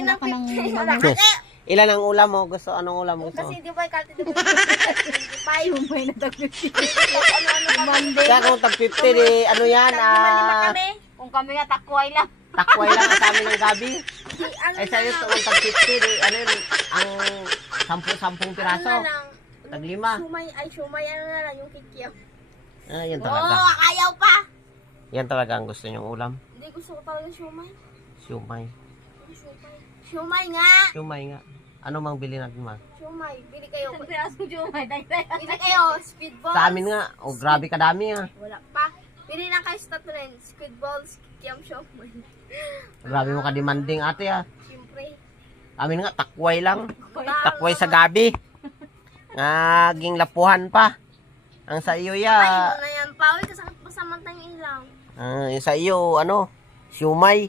Wala ka ng Ilan ang ulam mo? Gusto? Anong ulam mo gusto? Kasi di ba kalti di ba 25? Umay na tag 50. Monday. Kaya kung tag 50, di, ano yan, Lima kami. Kung kami nga takway lang. takway lang sa amin ng gabi. Di, ano Ay sa'yo, kung tag 50, di, ano yun, ang 10 piraso. Ano na lang. Tag 5. Shumay, ano na lang yung kikiam. Ah, yan Oh, talaga. ayaw pa. Yan talaga ang gusto niyong ulam. Hindi gusto ko talaga shumay. Siumay. Shumay nga. Siumay nga. Ano mang bili natin, ma? Shumay, bili kayo. Siyempre, aso umay. Dagdag. Bili kayo, speedballs. Sa amin nga. Oh, grabe kadami ah. Wala pa. Bili lang kayo sa tatlo Squidballs, kikiam, shumay. Grabe mo ka-demanding ate ah. Siyempre. Amin nga, takway lang. Takway sa gabi. Ngaging lapuhan pa. Ang sa iyo Ay, ya. mo na yan, Pawi. Kasakit pa sa mantang ilaw. Yung sa iyo, ano? Siumay.